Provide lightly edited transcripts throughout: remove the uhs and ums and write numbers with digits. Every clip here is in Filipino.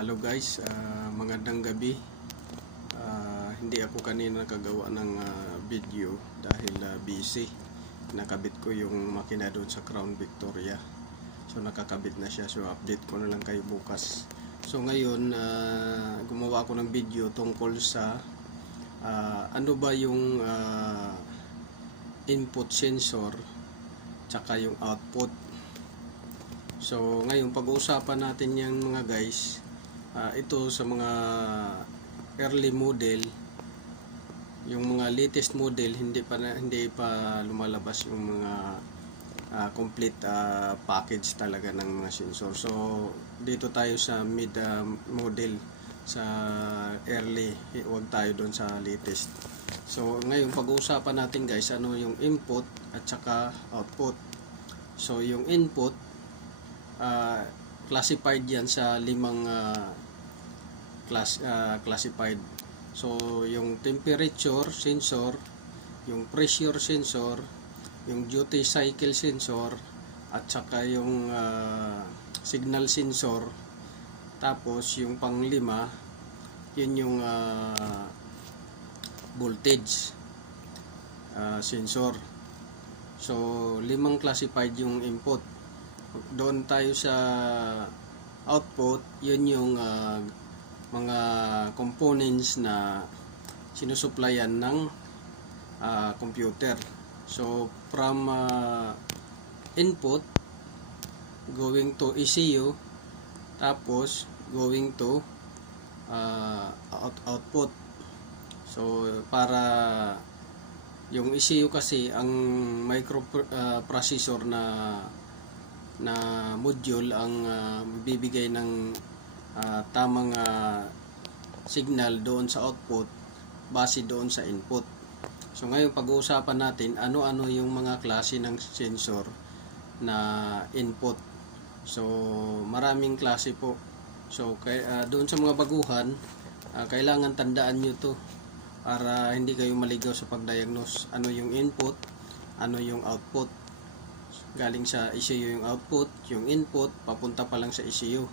Hello guys, magandang gabi. Hindi ako kanina nakagawa ng video dahil busy. Nakabit ko yung makina doon sa Crown Victoria. So nakakabit na siya, so update ko na lang kayo bukas. So ngayon, gumawa ako ng video tungkol sa ano ba yung input sensor tsaka yung output. So ngayon pag-uusapan natin yan mga guys. Ito sa mga early model, yung mga latest model hindi pa lumalabas yung mga complete package talaga ng mga sensor. So dito tayo sa mid model, sa early, huwag tayo doon sa latest. So ngayon pag-uusapan natin guys ano yung input at saka output. So yung input classified yan sa limang classified. So yung temperature sensor, yung pressure sensor, yung duty cycle sensor, at saka yung signal sensor. Tapos yung panglima, yun yung voltage sensor. So limang classified yung input. Doon tayo sa output, yun yung mga components na sinusuplayan ng computer. So from input going to ECU, tapos going to output. So para yung ECU kasi ang microprocessor na module ang bibigay ng tamang signal doon sa output base doon sa input. So ngayon pag-uusapan natin ano-ano yung mga klase ng sensor na input. So maraming klase po. So doon sa mga baguhan, kailangan tandaan nyo to para hindi kayo maligaw sa pagdiagnose. Ano yung input, ano yung output. Galing sa ECU yung output, yung input papunta pa lang sa ECU.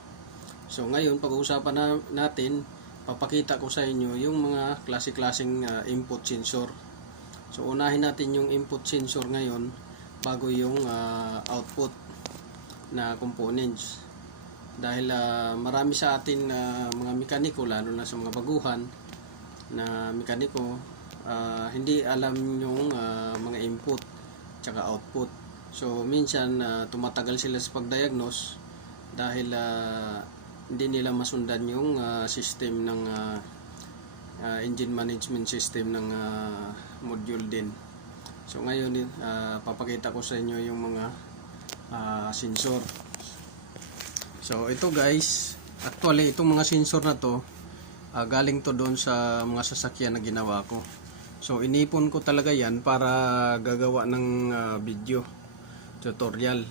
So ngayon pag-uusapan natin, papakita ko sa inyo yung mga klase-klaseng input sensor. So unahin natin yung input sensor ngayon bago yung output na components. Dahil marami sa atin mga mekaniko, lalo na sa mga baguhan na mekaniko, hindi alam yung mga input tsaka output. So minsan tumatagal sila sa pagdiagnose dahil hindi nila masundan yung system ng engine management system ng module din. So ngayon papakita ko sa inyo yung mga sensor. So ito guys, actually itong mga sensor na to galing to doon sa mga sasakyan na ginawa ko. So inipon ko talaga yan para gagawa ng video tutorial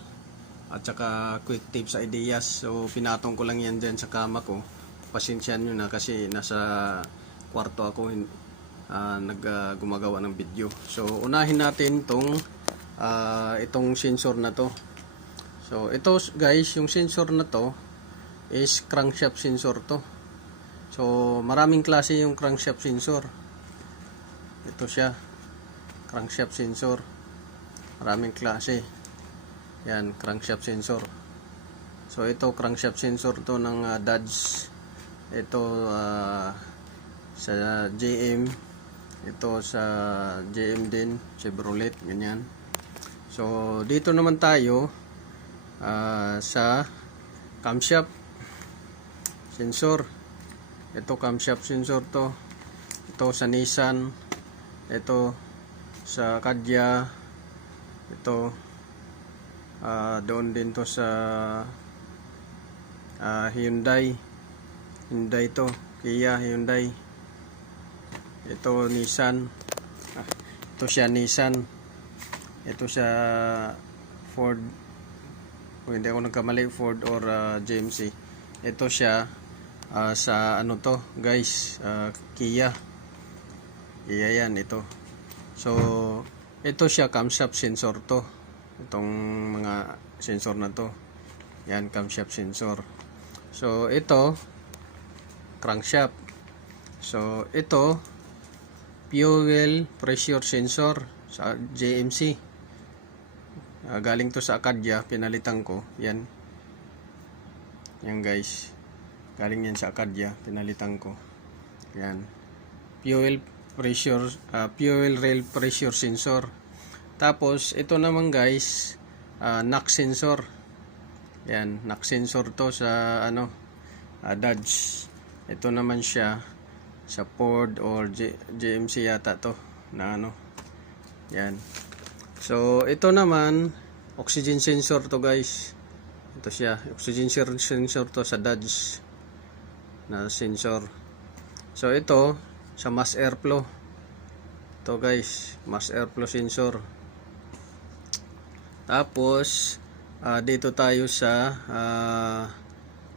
at saka quick tips, ideas. So pinatong ko lang yan dyan sa kama ko. Pasensyahan nyo na kasi nasa kwarto ako gumagawa ng video. So unahin natin itong sensor na to. So ito guys, yung sensor na to is crankshaft sensor to. So maraming klase yung crankshaft sensor. Ito siya, crankshaft sensor, maraming klase. Yan, crankshaft sensor. So ito crankshaft sensor to ng Dodge. Ito sa JM. Ito sa JM din, Chevrolet, ganyan. So dito naman tayo sa camshaft sensor. Ito camshaft sensor to. Ito sa Nissan. Ito sa Kadya. Ito doon din to sa Hyundai to, Kia, Hyundai. Ito Nissan. Ito siya Nissan. Ito siya Ford. Kung hindi ako nagkamali, Ford or GMC. Ito siya sa ano to guys, Kia. Kia yan ito. So ito siya camshaft sensor to. Itong mga sensor na to, yan camshaft sensor. So ito crankshaft. So ito fuel pressure sensor sa JMC. Galing to sa Acadia, pinalitan ko. Yan guys, galing yan sa Acadia, pinalitan ko. Yan, fuel rail pressure sensor. Tapos ito naman guys, knock sensor. Yan, knock sensor to sa Dodge. Ito naman siya sa Ford or JMC yata to na yan. So ito naman oxygen sensor to guys. Ito siya, oxygen sensor to sa Dodge na sensor. So ito sa mass airflow to guys, mass airflow sensor. Tapos dito tayo sa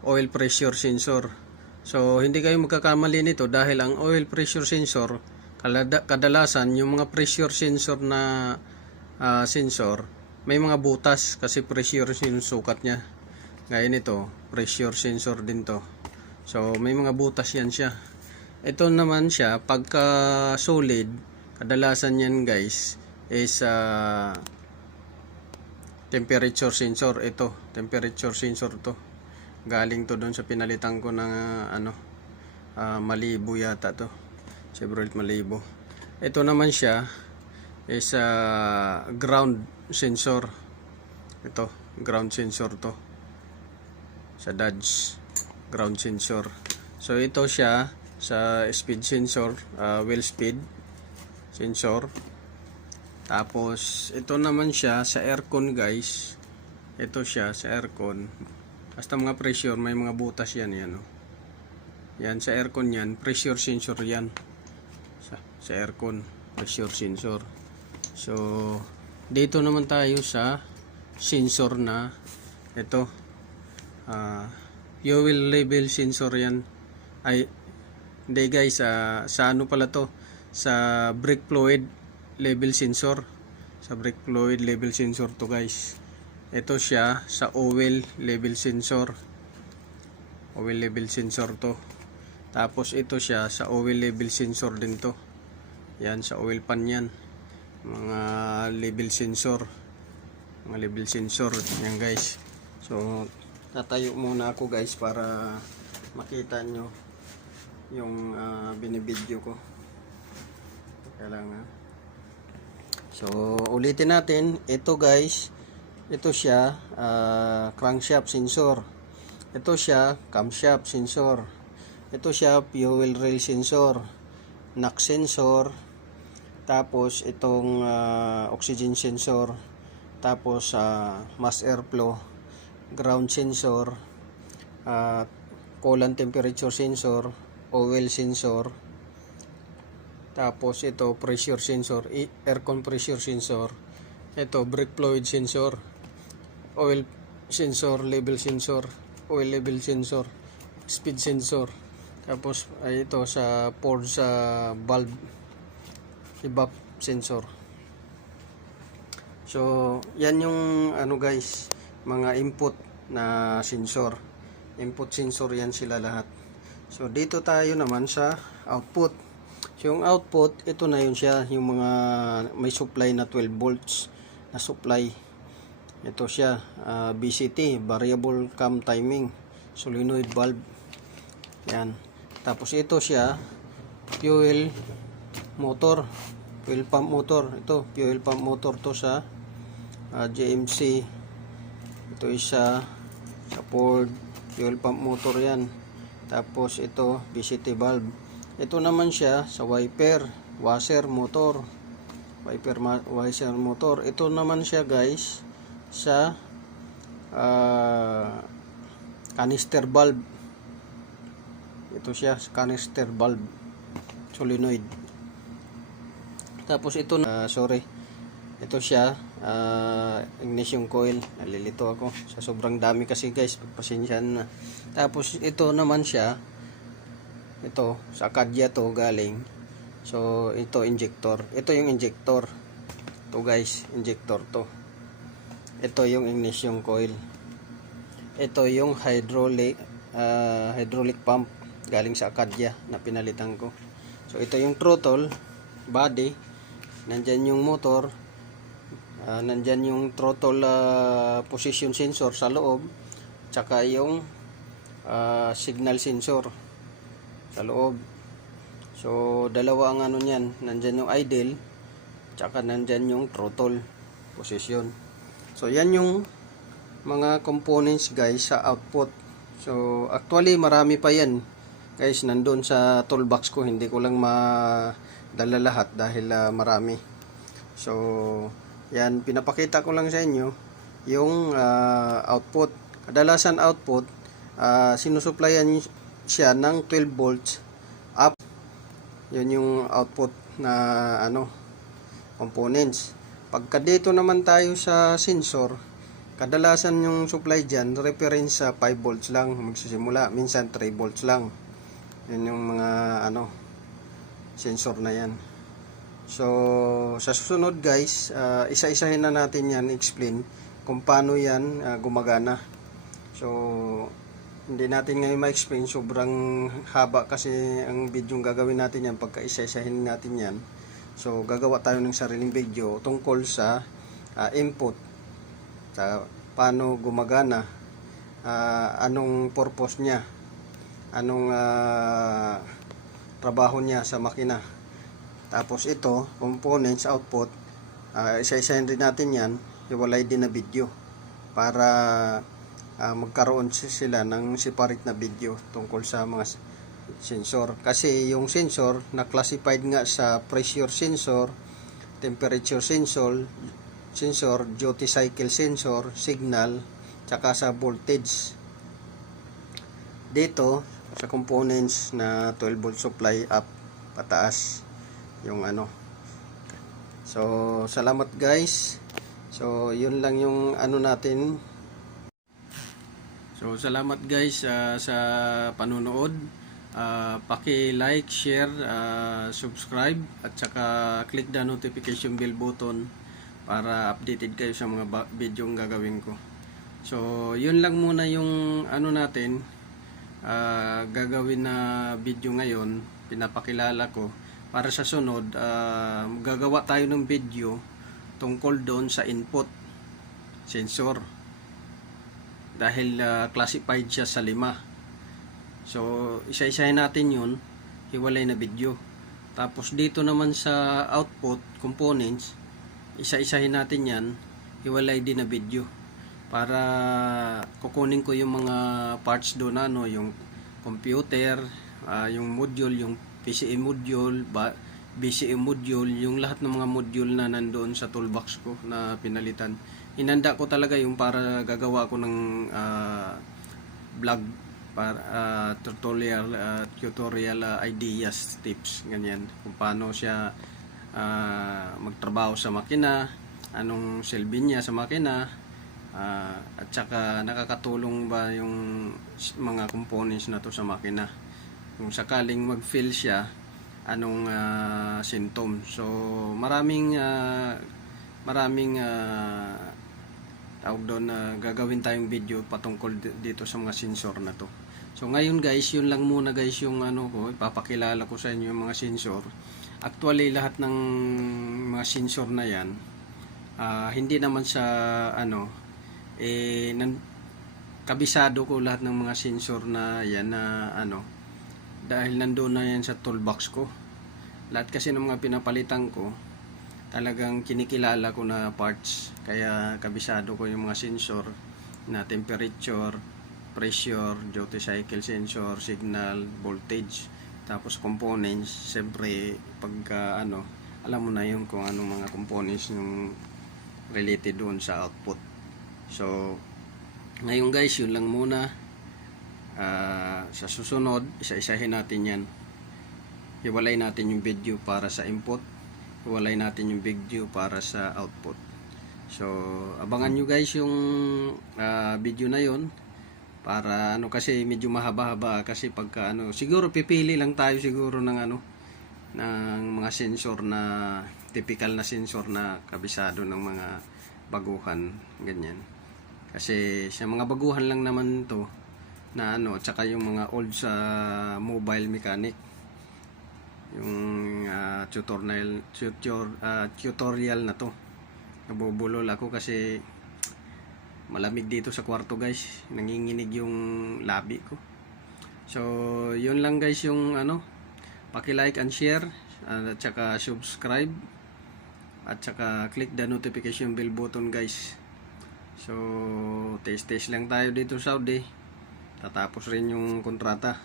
oil pressure sensor. So hindi kayo magkakamali nito dahil ang oil pressure sensor kadalasan yung mga pressure sensor na sensor may mga butas kasi pressure yung sukat niya. Gaya nito, pressure sensor din to. So may mga butas yan siya. Ito naman siya pagka solid, kadalasan yan guys is temperature sensor. Ito temperature sensor to, galing to doon sa pinalitan ko ng Malibu yata to, Chevrolet Malibu. Ito naman siya is ground sensor. Ito ground sensor to sa Dodge, ground sensor. So ito siya sa speed sensor, wheel speed sensor. Tapos ito naman siya sa aircon guys. Ito siya sa aircon. Basta mga pressure, may mga butas yan. Yan sa aircon yan, pressure sensor yan. Sa aircon, pressure sensor. So dito naman tayo sa sensor na ito, fuel level sensor yan. Ay hindi guys, sa pala to, sa brake fluid level sensor. Sa brake fluid level sensor to guys. Ito siya sa oil level sensor. Oil level sensor to. Tapos ito siya sa oil level sensor din to. Yan sa oil pan yan. Mga level sensor. Mga level sensor yan guys. So tatayo muna ako guys para makita nyo yung binibideo ko. Kailangan. So ulitin natin. Ito guys, ito siya crankshaft sensor. Ito siya camshaft sensor. Ito siya fuel rail sensor, knock sensor. Tapos itong oxygen sensor. Tapos mass airflow, ground sensor, coolant temperature sensor, oil sensor. Tapos ito pressure sensor, aircon pressure sensor. Ito brake fluid sensor, oil sensor, level sensor, oil level sensor, speed sensor. Tapos ito sa Ford sa valve evap sensor. So yan yung guys, mga input na sensor. Input sensor yan sila lahat. So dito tayo naman sa output. So yung output, ito na yun siya, yung mga may supply na 12 volts na supply. Ito siya, VCT, variable cam timing, solenoid valve. Yan. Tapos ito siya, fuel motor, fuel pump motor. Ito, fuel pump motor to sa JMC. Ito isa sa Ford, fuel pump motor yan. Tapos ito, VCT valve. Ito naman siya sa wiper, washer motor. Washer motor. Ito naman siya guys sa canister valve. Ito siya sa canister valve, solenoid. Tapos ito ito siya ignition coil. Nalilito ako sa sobrang dami kasi guys, pagpasensyahan na. Tapos ito naman siya, ito sa Acadia to galing. So ito injector. Ito yung injector to guys, injector to. Ito yung ignition coil. Ito yung hydraulic pump galing sa Acadia na pinalitan ko. So ito yung throttle body, nandyan yung motor, nandyan yung throttle position sensor sa loob, tsaka yung signal sensor sa loob. So dalawa ang ano niyan, nandyan yung idle, tsaka nandyan yung throttle position. So yan yung mga components guys sa output. So actually marami pa yan guys, nandun sa toolbox ko, hindi ko lang madala lahat dahil marami. So yan, pinapakita ko lang sa inyo yung output. Kadalasan output, sinusupplyan siya ng 12 volts up. Yun yung output na components. Pagka dito naman tayo sa sensor, kadalasan yung supply dyan, reference sa 5 volts lang magsisimula, minsan 3 volts lang. Yun yung mga sensor na yan. So sa susunod guys, isa-isahin na natin yan, explain kung paano yan gumagana. So hindi natin ngayon ma-explain, sobrang haba kasi ang video gagawin natin yan pagka isa-isahin natin yan. So gagawa tayo ng sariling video tungkol sa input, sa paano gumagana, anong purpose niya, anong trabaho niya sa makina. Tapos ito, components, output, isa-isahin din natin yan, hiwalay din na video para magkaroon sila ng separate na video tungkol sa mga sensor. Kasi yung sensor na classified nga sa pressure sensor, temperature sensor, duty cycle sensor, signal, tsaka sa voltage. Dito sa components na 12 volt supply up pataas yung So salamat guys. So yun lang yung natin. So salamat guys sa panonood. Paki-like, share, subscribe at saka click the notification bell button para updated kayo sa mga video ang gagawin ko. So yun lang muna yung natin gagawin na video ngayon, pinapakilala ko. Para sa sunod, gagawa tayo ng video tungkol doon sa input sensor dahil classified siya sa 5. So isa-isahin natin yun, hiwalay na video. Tapos dito naman sa output components, isa-isahin natin yan, hiwalay din na video para kukunin ko yung mga parts doon, yung computer, yung module, yung PCM module, BCM module, yung lahat ng mga module na nandoon sa toolbox ko na pinalitan. Inanda ko talaga yung para gagawa ko ng vlog, para tutorial ideas, tips, ganyan, kung paano siya magtrabaho sa makina, anong silbi niya sa makina, at saka nakakatulong ba yung mga components na to sa makina kung sakaling mag-fail siya, anong symptom. So maraming tawag doon, gagawin tayong video patungkol dito sa mga sensor na to. So ngayon guys, yun lang muna guys yung ko, ipapakilala ko sa inyo yung mga sensor. Actually lahat ng mga sensor na yan, hindi naman sa kabisado ko lahat ng mga sensor na yan na dahil nandoon na yan sa toolbox ko. Lahat kasi ng mga pinapalitan ko, talagang kinikilala ko na parts, kaya kabisado ko yung mga sensor na temperature, pressure, duty cycle sensor, signal, voltage, tapos components. Siyempre pagka alam mo na yung kung anong mga components yung related doon sa output. So ngayon guys, yun lang muna. Sa susunod, isa-isahin natin yan, hiwalay natin yung video para sa input, hiwalay natin yung video para sa output. So abangan nyo guys yung video na yon para kasi medyo mahaba-haba, kasi pagka siguro pipili lang tayo siguro ng ng mga sensor na typical na sensor na kabisado ng mga baguhan, ganyan. Kasi sa mga baguhan lang naman to, na ano, at saka yung mga old sa mobile mechanic, yung tutorial na to. Nabubulol ako kasi malamig dito sa kwarto guys, nanginginig yung labi ko. So yun lang guys, yung ano, paki-like and share, at saka subscribe, at saka click the notification bell button guys. So test lang tayo dito sa Saudi, tatapos rin yung kontrata.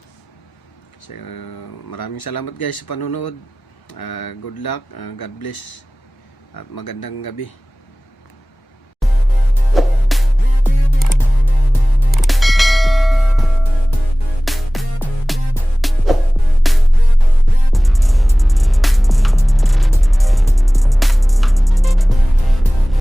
So maraming salamat guys sa panonood. Good luck, God bless, at magandang gabi.